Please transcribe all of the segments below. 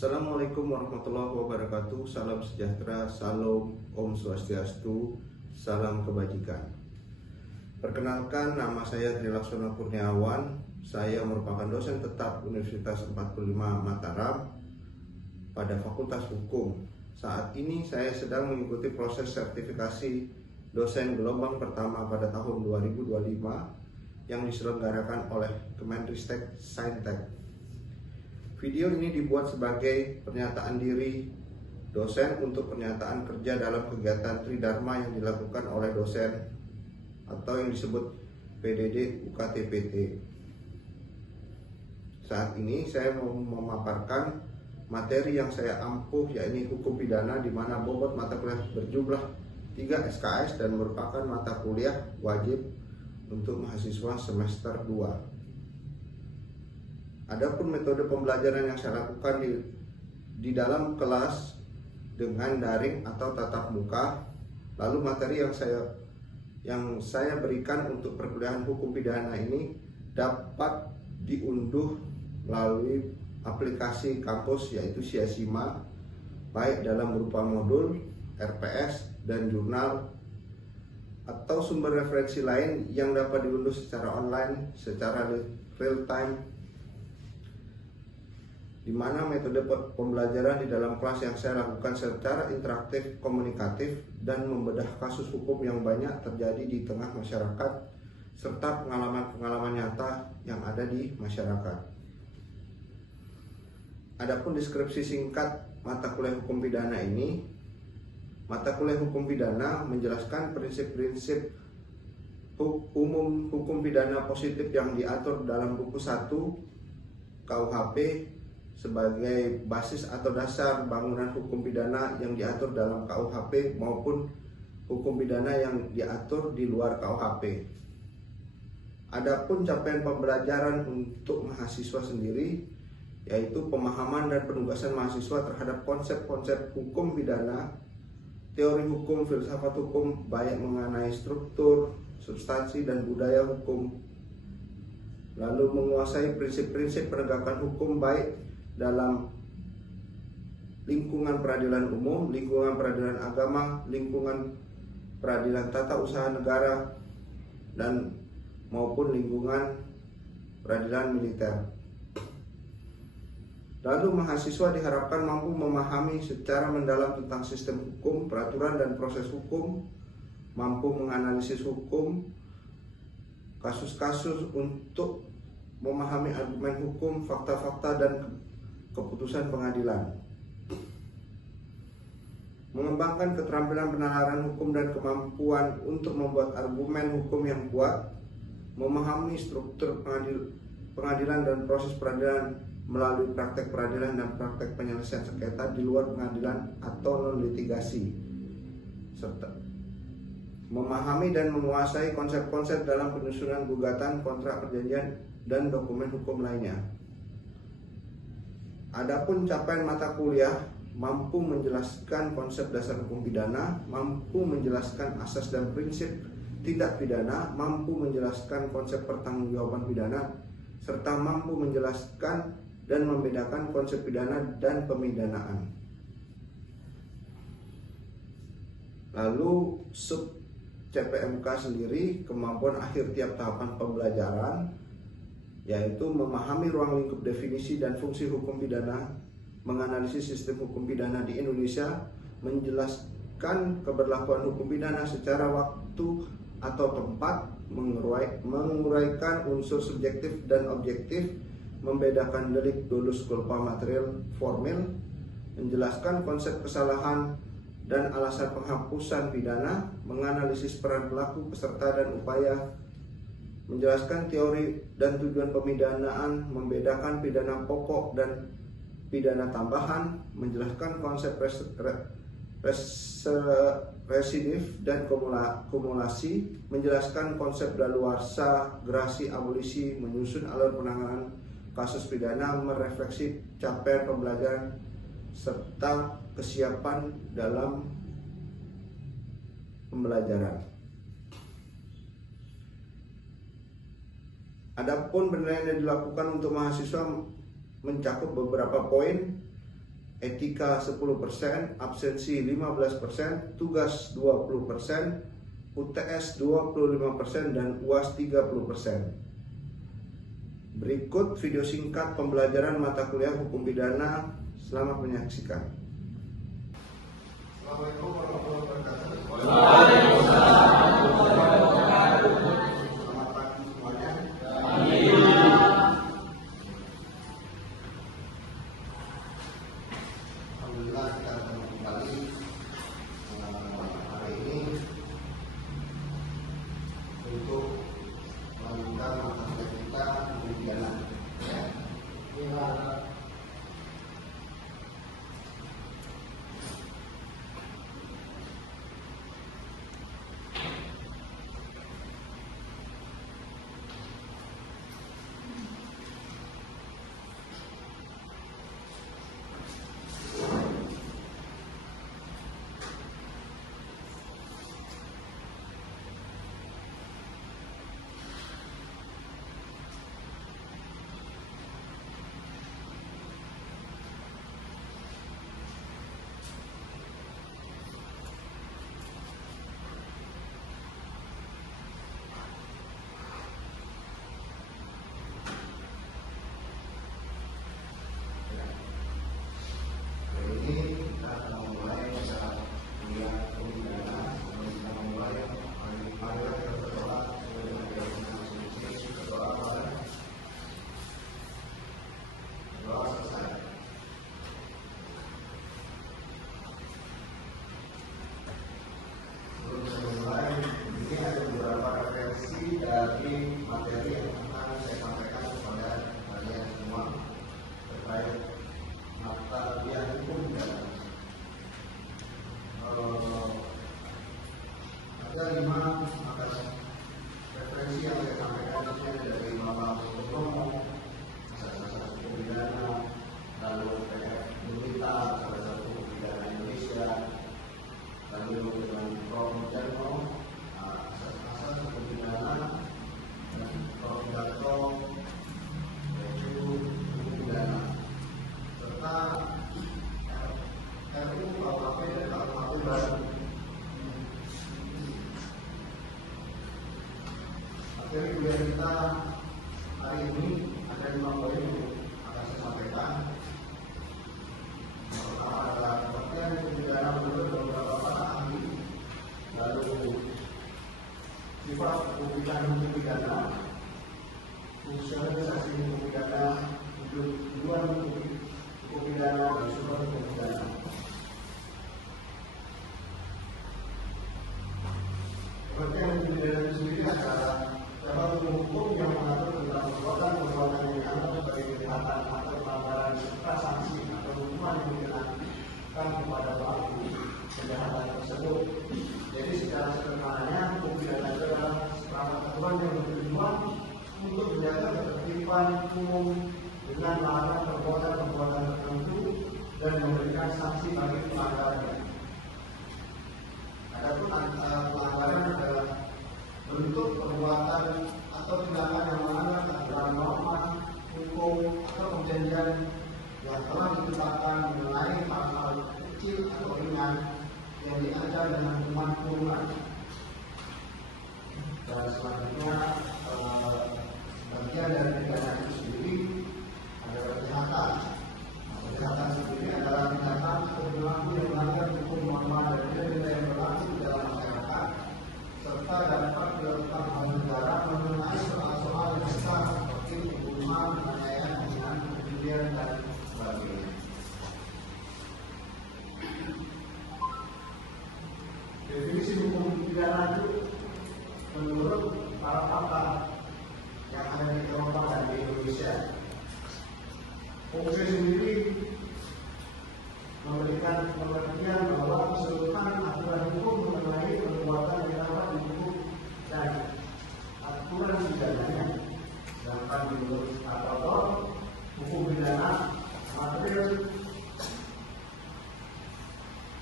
Assalamualaikum warahmatullahi wabarakatuh. Salam sejahtera, salam Om Swastiastu, salam kebajikan. Perkenalkan, nama saya Tri Laksono Kurniawan. Saya merupakan dosen tetap Universitas 45 Mataram pada Fakultas Hukum. Saat ini saya sedang mengikuti proses sertifikasi dosen gelombang pertama pada tahun 2025 yang diselenggarakan oleh Kemenristek Saintek. Video ini dibuat sebagai pernyataan diri dosen untuk pernyataan kerja dalam kegiatan Tridharma yang dilakukan oleh dosen atau yang disebut PDD UKT-PT. Saat ini saya mau memaparkan materi yang saya ampuh, yakni hukum pidana, di mana bobot mata kuliah berjumlah 3 SKS dan merupakan mata kuliah wajib untuk mahasiswa semester 2. Adapun metode pembelajaran yang saya lakukan di dalam kelas dengan daring atau tatap muka, lalu materi yang saya berikan untuk perkuliahan hukum pidana ini dapat diunduh melalui aplikasi kampus yaitu Siasima, baik dalam berupa modul, RPS, dan jurnal, atau sumber referensi lain yang dapat diunduh secara online, secara real time, di mana metode pembelajaran di dalam kelas yang saya lakukan secara interaktif, komunikatif, dan membedah kasus hukum yang banyak terjadi di tengah masyarakat, serta pengalaman-pengalaman nyata yang ada di masyarakat. Adapun deskripsi singkat mata kuliah hukum pidana ini, mata kuliah hukum pidana menjelaskan prinsip-prinsip umum hukum pidana positif yang diatur dalam buku 1 KUHP sebagai basis atau dasar bangunan hukum pidana yang diatur dalam KUHP maupun hukum pidana yang diatur di luar KUHP. Adapun capaian pembelajaran untuk mahasiswa sendiri, yaitu pemahaman dan penugasan mahasiswa terhadap konsep-konsep hukum pidana, teori hukum, filsafat hukum, baik mengenai struktur, substansi, dan budaya hukum, lalu menguasai prinsip-prinsip penegakan hukum baik dalam lingkungan peradilan umum, lingkungan peradilan agama, lingkungan peradilan tata usaha negara, dan maupun lingkungan peradilan militer. Lalu mahasiswa diharapkan mampu memahami secara mendalam tentang sistem hukum, peraturan dan proses hukum, mampu menganalisis hukum, kasus-kasus untuk memahami argumen hukum, fakta-fakta dan keputusan pengadilan, mengembangkan keterampilan penalaran hukum dan kemampuan untuk membuat argumen hukum yang kuat, memahami struktur pengadilan dan proses peradilan melalui praktek peradilan dan praktek penyelesaian sengketa di luar pengadilan atau non-litigasi, serta memahami dan menguasai konsep-konsep dalam penyusunan gugatan, kontrak perjanjian, dan dokumen hukum lainnya. Adapun capaian mata kuliah mampu menjelaskan konsep dasar hukum pidana, mampu menjelaskan asas dan prinsip tindak pidana, mampu menjelaskan konsep pertanggungjawaban pidana, serta mampu menjelaskan dan membedakan konsep pidana dan pemidanaan. Lalu sub CPMK sendiri, kemampuan akhir tiap tahapan pembelajaran, yaitu memahami ruang lingkup definisi dan fungsi hukum pidana, menganalisis sistem hukum pidana di Indonesia, menjelaskan keberlakuan hukum pidana secara waktu atau tempat, menguraikan unsur subjektif dan objektif, membedakan delik dolus culpa material formil, menjelaskan konsep kesalahan dan alasan penghapusan pidana, menganalisis peran pelaku, peserta, dan upaya, menjelaskan teori dan tujuan pemidanaan, membedakan pidana pokok dan pidana tambahan, menjelaskan konsep residif dan kumulasi, menjelaskan konsep daluarsa, gerasi, abolisi, menyusun alur penanganan kasus pidana, merefleksi capaian pembelajaran serta kesiapan dalam pembelajaran. Adapun penilaian yang dilakukan untuk mahasiswa mencakup beberapa poin, etika 10%, absensi 15%, tugas 20%, UTS 25%, dan UAS 30%. Berikut video singkat pembelajaran mata kuliah hukum pidana. Selamat menyaksikan. Assalamualaikum warahmatullahi wabarakatuh. Selamat pagi semuanya. Alhamdulillah kita ketemu kembali hari ini untuk melanjutkan mata kuliah kita hukum pidana. Dari materi yang akan saya sampaikan kepada kalian semua terkait mata kuliah hukum pidana. Ada 5 mata referensi yang saya sampaikan dari Bapak Sutomo, asas-asas hukum pidana, lalu PF Unita, salah satu hukum pidana Indonesia, lalu dengan Prof. Jarno, asas-asas hukum pidana, dan Prof. Jarno, yaitu hukum pidana, serta RU KUHP dan KUHP baru. Materi kuliah kita hari ini ada 5 poin yang akan saya sampaikan. Yang pertama adalah pengertian hukum pidana menurut beberapa para ahli, lalu sifat hukum pidana, fungsionalisasi hukum pidana, tujuan hukum pidana, dan sumber hukum pidana. Pengertian hukum pidana itu sendiri adalah dapat hukum yang mengatur tentang perbuatan yang dianggap sebagai kejahatan atau pelanggaran serta sanksi atau hukuman yang dikenakan kepada pelaku kejahatan tersebut. Jadi secara sederhananya hukum pidana itu adalah peraturan aturan yang bertujuan untuk menjaga ketertiban umum dengan melarang perbuatan-perbuatan tertentu dan memberikan sanksi bagi pelanggarannya. Adapun pelanggaran adalah bentuk perbuatan atau tindakan yang melanggar aturan norma, hukum, atau perjanjian yang telah ditetapkan mengenai hal-hal kecil atau ringan yang diancam dengan hukuman kurungan. Dan selanjutnya bagian dari pidana itu sendiri adalah kejahatan. Kejahatan sendiri adalah tindakan atau perilaku yang melanggar hukum norma dan nilai-nilai yang berlaku di dalam masyarakat, serta dapat dilakukan oleh negara mengenai soal-soal yang besar seperti pembunuhan, penganiayaan, penghinaan, perjudian, dan sebagainya. Definisi hukum pidana itu menurut para pakar yang ada di Eropa dan di Indonesia. Fungsi sendiri memberikan pengertian bahwa keseluruhan aturan hukum mengenai perbuatan yang dapat dihukum dan aturan pidananya. Sedangkan menurut Apollo, hukum pidana material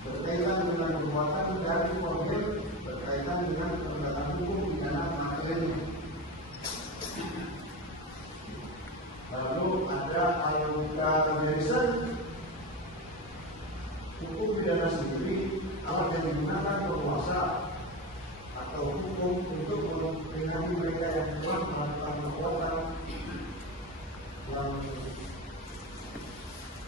berkaitan dengan perbuatan dan formil berkaitan dengan penegakan hukum pidana material. Lalu ada Alka Garrison yang telah melakukan perbuatan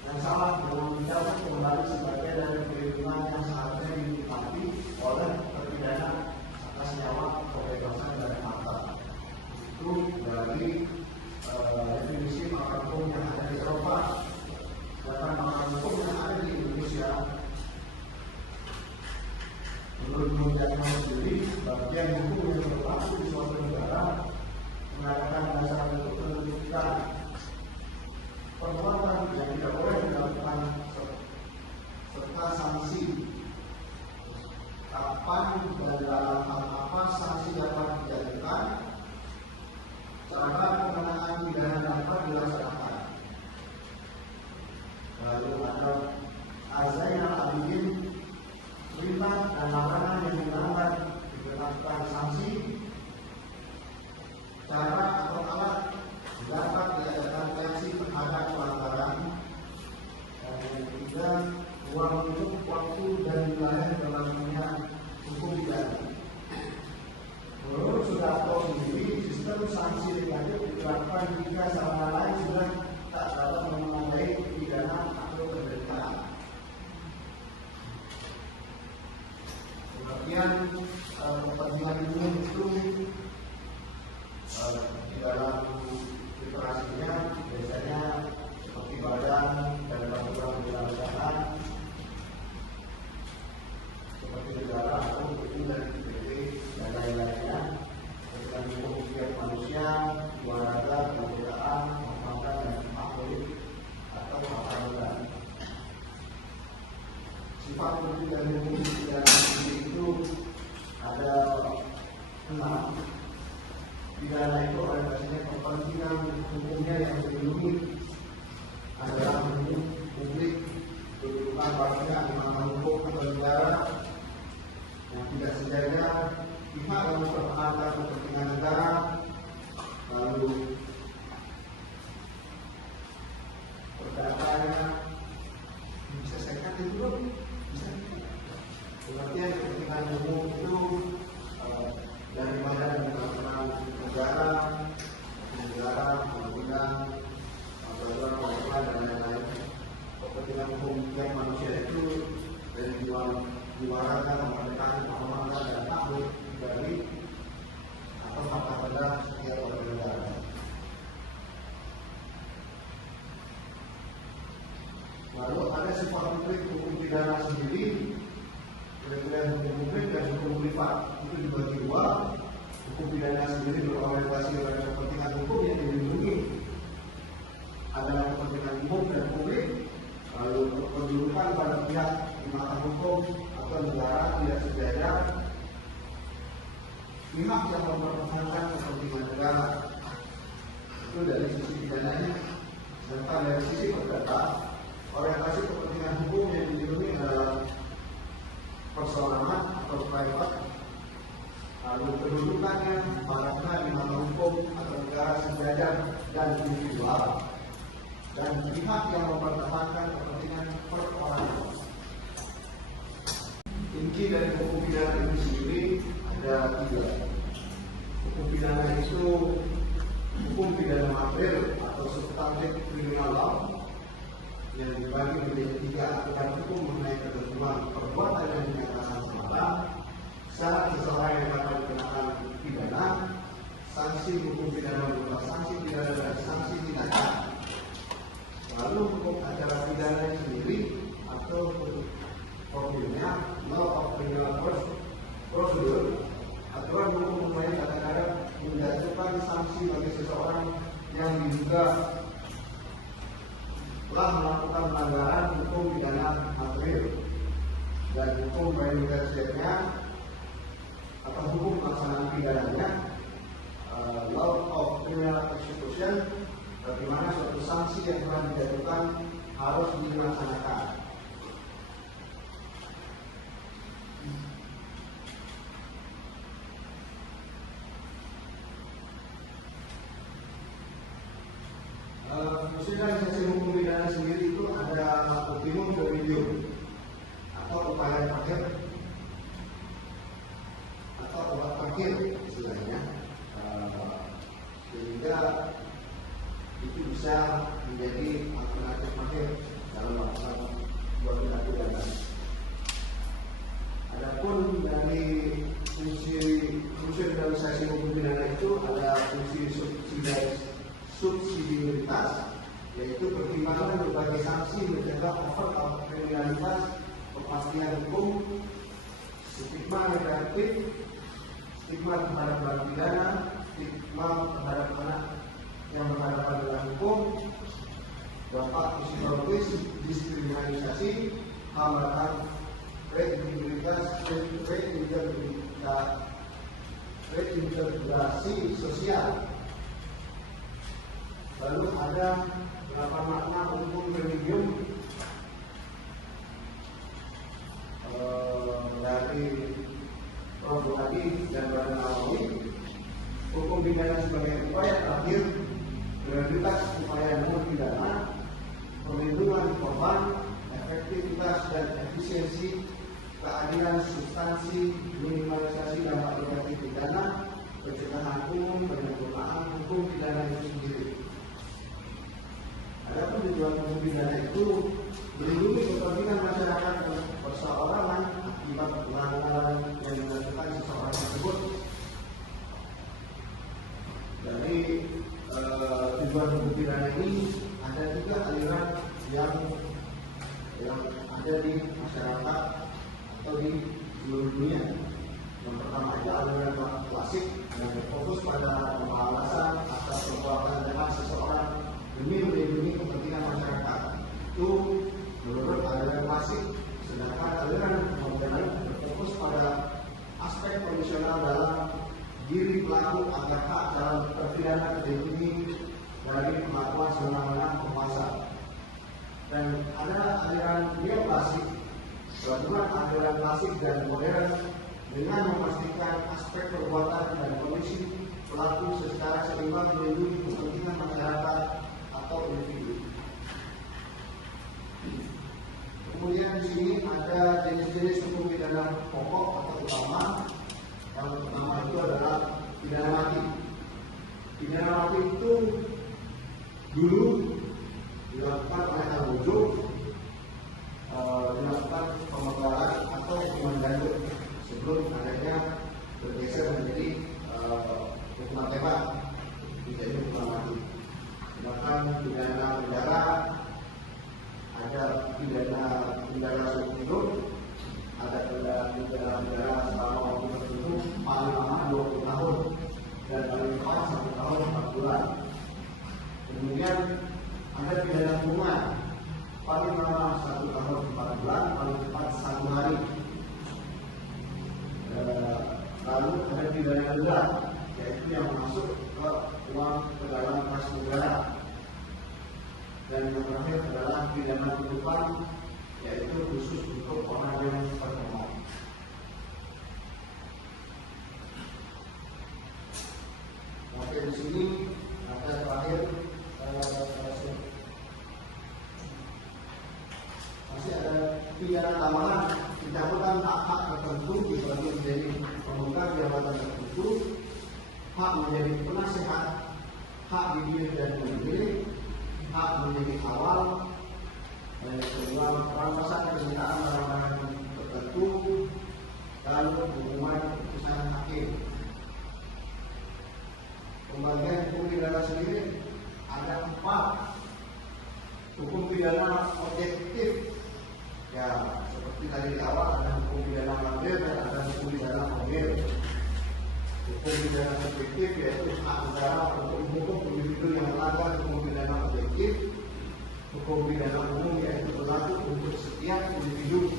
yang salah dengan mencatat kembali sebagai dari perlindungan yang seharusnya dinikmati oleh terpidana atas nyawa kebebasan dari harta. Itu dari definisi makar hukum yang ada di Eropa. Sedangkan makar hukum yang ada di Indonesia, menurut Mujahid sendiri, bagian hukum yang berlaku di suatu negara mengadakan dasar untuk menentukan perbuatan yang tidak boleh dilakukan serta sanksi. Kapan dan dalam hal apa sanksi dapat dijatuhkan, cara pengenaan pidana dapat dilaksanakan. Lalu ada Zainal Abidin, perintah dan larangan yang melanggar diberlakukan sanksi. Cara atau alat dapat diadakan sanksi terhadap pelanggaran. Dan yang ketiga, ruang lingkup waktu dan wilayah berlakunya hukum pidana. Menurut Sudarto sendiri, sistem sanksi negatif diterapkan jika sarana lain sudah tak dapat memadai pidana atau penderitaan. Kemudian kepentingan umum itu di dalam literasinya biasanya seperti badan dan peraturan perundangan, seperti negara atau hukum dan PPT dan lain-lainnya. Kepentingan umum setiap manusia, olahraga, kebudayaan, makan dan hak politik atau hak keadilan. Sifat politik dan hukum pidana itu ada 6. Pidana itu orientasinya kepentingan hukumnya yang dilindungi adalah hukum publik, kedudukan warga, imam hukum atau negara yang tidak sejajar, pihak yang mempertahankan kepentingan negara, lalu perdatanya bisa sekat itu dulu. Pengertian kepentingan umum itu dari badan dan peraturan negara, undang-undang, peraturan dan lain-lain. Kepentingan hukum yang manusia itu dari diwarahkan kemerdekaan, kehormatan dan hak dari atau hak pada setiap warga negara. Lalu ada sifat publik hukum pidana sendiri. Kriteria hukum publik dan hukum privat itu dibagi dua. Hukum pidana sendiri berorientasi pada kepentingan hukum yang dilindungi adalah kepentingan umum dan publik. Lalu kedudukan pada pihak di mata hukum atau negara tidak sejajar, pihak yang mempertahankan kepentingan negara. Itu dari sisi pidananya. Sedangkan dari sisi perdata, orientasi kepentingan hukum yang dilindungi adalah perseorangan atau private, lalu kedudukannya pada di mata hukum atau negara sejajar dan individual, dan pihak yang mempertahankan kepentingan perorangan. Inti dari hukum pidana itu sendiri ada 3. Hukum pidana itu hukum pidana material atau substantif criminal law yang dibagi menjadi 3 aturan hukum mengenai ketentuan perbuatan yang dinyatakan semalam, syarat seseorang yang dapat dikenakan pidana, sanksi hukum pidana berupa sanksi pidana dan sanksi tindakan. Lalu hukum acara pidana sendiri atau formulnya law of criminal procedure, aturan hukum mengenai kadang-kadang menjatuhkan sanksi bagi seseorang yang diduga telah melakukan pelanggaran hukum pidana material dan hukum reintegrasinya atau hukum pelaksanaan pidananya, law of criminal execution, bagaimana suatu sanksi yang telah dijatuhkan harus dilaksanakan. Sosialisasi hukum pidana sendiri itu ada ultimum remedium atau upaya terakhir atau obat terakhir istilahnya. sehingga itu bisa menjadi alternatif akhir dalam melakukan sebuah tindak pidana. Adapun dari fungsi realisasi hukum pidana itu ada fungsi subsidiaritas, yaitu pertimbangan berbagai sanksi mencegah over atau kriminalitas, kepastian hukum, stigma negatif, stigma terhadap barang pidana, stigma terhadap anak yang berhadapan dengan hukum, dampak psikologis, diskriminasi, hambatan reintegrasi sosial. Lalu ada beberapa makna hukum remedium dari Prof. Adi dan Badan Nawawi. Hukum pidana sebagai upaya terakhir, prioritas upaya non pidana, perlindungan korban, efektivitas dan efisiensi, keadilan substansi, minimalisasi dampak negatif pidana, pencegahan umum, penyempurnaan hukum pidana itu sendiri. Adapun tujuan hukum pidana itu melindungi kepentingan masyarakat perseorangan akibat pelanggaran yang dilakukan seseorang tersebut. Dari tujuan hukum pidana ini ada 3 aliran yang ada di masyarakat atau di seluruh dunia. Yang pertama itu aliran klasik yang berfokus pada pembalasan atas perbuatan jahat seseorang demi melindungi kepentingan masyarakat. Itu menurut aliran klasik. Sedangkan aliran modern berfokus pada aspek kondisional dalam diri pelaku agar hak dalam terpidana terlindungi dari perlakuan semena-mena penguasa. Dan ada aliran neoklasik, gabungan aliran klasik dan modern dengan memastikan aspek perbuatan dan kondisi pelaku secara seimbang melindungi kepentingan masyarakat atau individu. Kemudian di sini ada jenis-jenis hukum pidana pokok atau utama. Yang pertama itu adalah pidana mati. Pidana mati itu dulu dilakukan oleh al-wujud, dilakukan pemegaran atau hukuman gandum sebelum adanya bergeser menjadi hukuman tembak, menjadi hukuman mati. Sedangkan pidana penjara, ada pidana seumur hidup, ada pidana selama waktu tertentu paling lama 20 tahun dan paling cepat 1 tahun 4 bulan. Kemudian ada pidana kurungan paling lama 1 tahun 4 bulan, paling cepat 1 hari. Lalu ada pidana denda, yaitu yang masuk ke uang ke dalam kas negara. Dan yang terakhir adalah pidana tutupan, yaitu khusus untuk orang yang terkenal. Oke, di sini ada terakhir masih ada pidana tambahan pencabutan hak-hak tertentu dibagi menjadi pemegang jabatan tertentu, hak menjadi penasehat, hak dipilih dan memilih, hak menjadi awal, dan kedua perampasan kecintaan barang-barang tertentu, lalu hukuman keputusan hakim. Pembagian hukum pidana sendiri ada 4. Hukum pidana objektif, ya seperti tadi di awal ada hukum pidana material dan ada hukum pidana formil. Hukum pidana subjektif yaitu hak negara untuk menghukum individu yang melanggar hukum pidana objektif. Hukum pidana umum yaitu berlaku untuk setiap individu.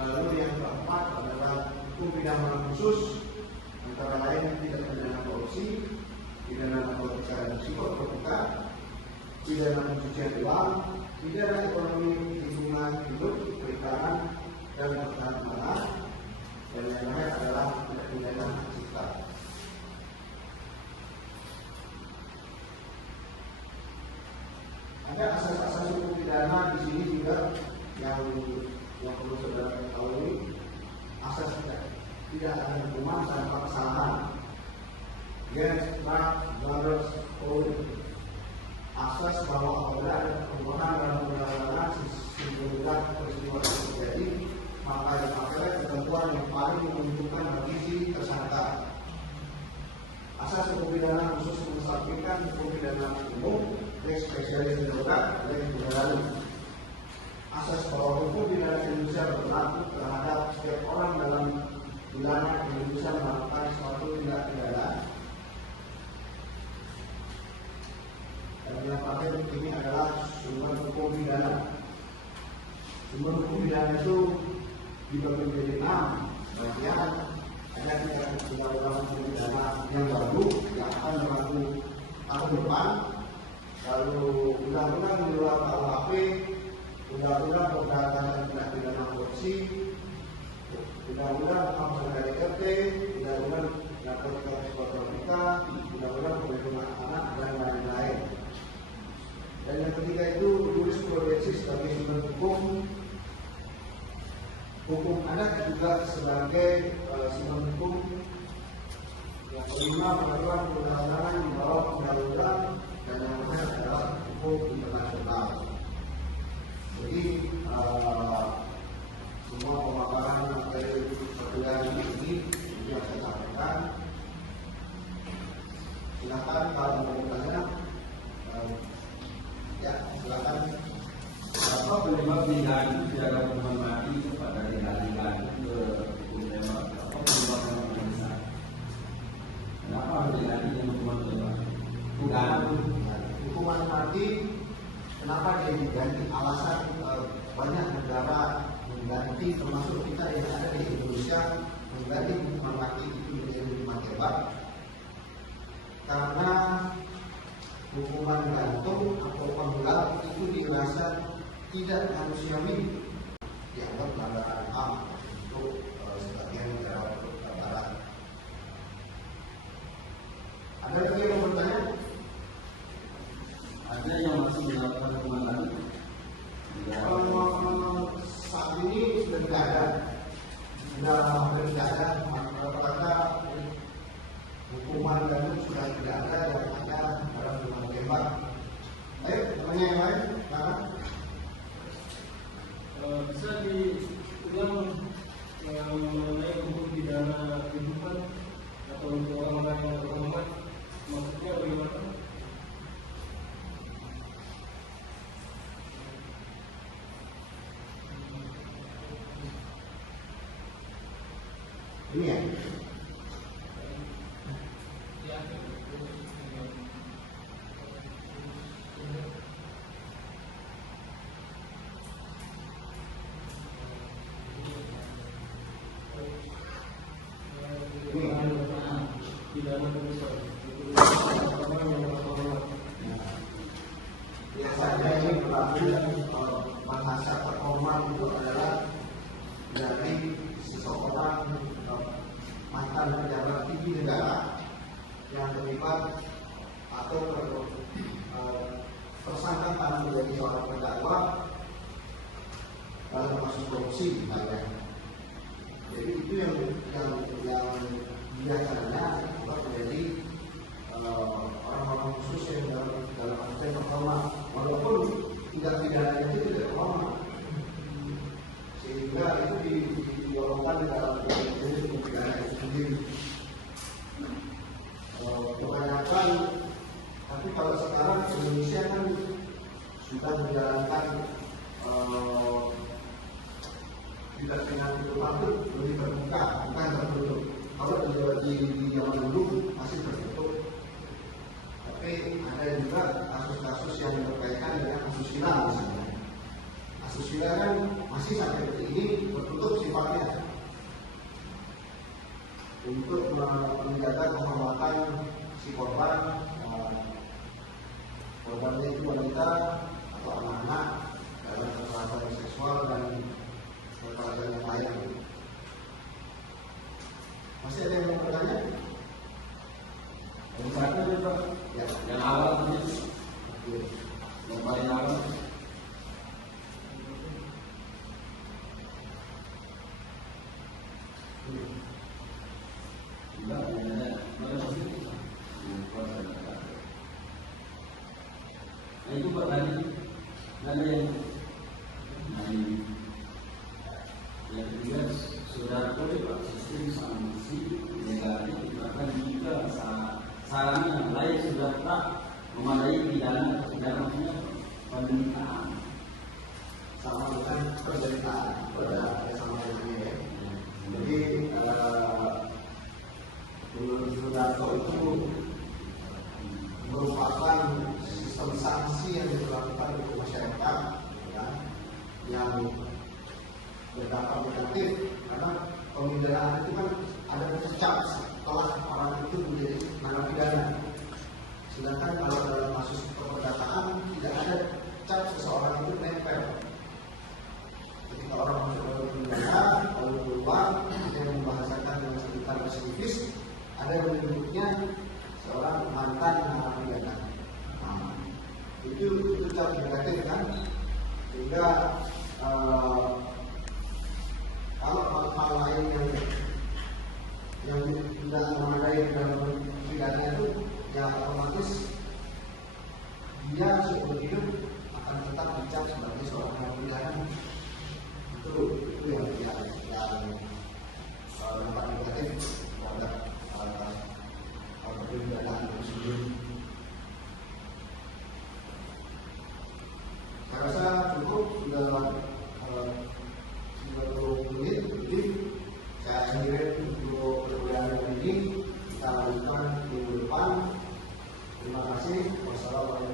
Lalu yang keempat adalah hukum pidana khusus, antara lain tindak pidana korupsi, pidana narkotika dan psikotropika, pidana pencucian uang, pidana ekonomi lingkungan hidup, perikanan dan pertahanan, dan yang lain adalah tindak pidana cipta. Ada asas-asas hukum pidana di sini juga yang perlu saudara ketahui. Asas tidak ada hukuman tanpa kesalahan. against blood brothers only. Asas bahwa apabila ada pembunuhan dalam perjalanan sehingga peristiwa itu terjadi, maka dipakai ketentuan yang paling menguntungkan bagi si tersangka. Asas hukum pidana khusus mengesampingkan hukum pidana umum, spesialis darurat yang berlalu. Asas bahwa hukum pidana Indonesia berlaku terhadap setiap orang dalam pidana Indonesia melakukan suatu tindak pidana. Dan yang paling ini adalah sumber hukum pidana. Sumber hukum pidana itu dibagi menjadi 6 bagian. Ada undang-undang hukum pidana yang baru yang akan berlaku tahun depan, lalu undang-undang di luar KUHP, undang-undang pemberantasan tindak pidana korupsi, undang-undang penghapusan KDRT, undang-undang narkotika psikotropika, undang-undang perlindungan anak dan lain-lain. Dan yang ketiga itu jurisprudensi sebagai sumber hukum anak juga sebagai sumber hukum. Yang kelima peraturan perundang-undangan di bawah undang-undang, dan yang terakhir adalah hukum internasional. Jadi semua pemaparan materi perkuliahan ini yang saya sampaikan. Silakan kalau mau bertanya. Ya, silakan. Apa penyebab pidana tidak dapat mati kepada dialihkan ke hukum tembak? Apa penyebab yang paling besar? Kenapa harus dialihkan hukuman tembak? Hukuman mati, kenapa dia diganti? Alasan banyak negara mengganti, termasuk kita yang ada di Indonesia, mengganti hukuman mati itu menjadi hukuman tembak. Karena hukuman gantung atau penggelar itu dirasa tidak manusiawi, dianggap pelanggaran HAM untuk sebagian negara barat. Ada lagi yang mau bertanya? Ada yang masih melakukan hukuman lagi? Saat ini sudah tidak ada, sudah hampir tidak ada. Rata-rata hukuman gantung sudah tidak ada, yang ada dalam hukuman tembak. Baik, namanya yang lain, silakan. Bisa diulang mengenai hukum pidana kehidupan atau untuk orang yang terhormat, maksudnya bagaimana? Ini ya. Pidana kehidupan. Biasanya ini berlaku bahasa terhormat itu adalah dari seseorang mantan pejabat tinggi negara yang terlibat atau tersangka karena menjadi seorang terdakwa dalam kasus korupsi misalnya. Jadi itu yang biasanya menjadi orang-orang khusus yang dalam arti terhormat, walaupun tidak pidana itu tidak terhormat, sehingga itu digolongkan dalam jenis hukum pidana itu sendiri. Kebanyakan, tapi kalau sekarang Indonesia kan sudah menjalankan tidak dengan itu lebih terbuka, bukan tertutup. Kalau di zaman dulu masih tertutup, tapi ada juga kasus-kasus yang berkaitan dengan asusila misalnya. Asusila kan masih sampai detik ini tertutup sifatnya untuk menjaga kehormatan si korban, korbannya itu wanita atau anak-anak dalam kekerasan seksual dan kekerasan yang lain. Masih ada yang mau bertanya? Yang satu itu Pak, Ya. yang awal itu, yang paling awal. Tidak, ada. itu Pak tadi ada yang ketiga saudara Pak sistem sanksi negatif bahkan jika sarana yang lain sudah tak memadai pidana maksudnya penderitaan sama dengan penderitaan pada sama ini ya. Jadi menurut Sudarto itu merupakan sistem sanksi yang dilakukan untuk masyarakat ya, yang berdampak negatif karena pemindahan itu kan ada tercap setelah orang itu menjadi narapidana. Sedangkan kalau dalam kasus keperdataan tidak ada cap seseorang itu nempel. Ketika orang masuk dalam penjara lalu keluar dia membahasakan dengan sekitar residivis, ada yang menyebutnya seorang mantan narapidana. Nah, itu cap negatif kan, sehingga kalau hal lain yang tidak memadai dalam pidana itu ya otomatis dia seumur hidup akan tetap dicap sebagai seorang narapidana. Itu yang dampak negatif terhadap pidana itu sendiri. Saya rasa cukup sudah 30 menit, jadi saya akhiri untuk perkuliahan ini kita lanjutkan minggu depan. Terima kasih. Wassalamualaikum.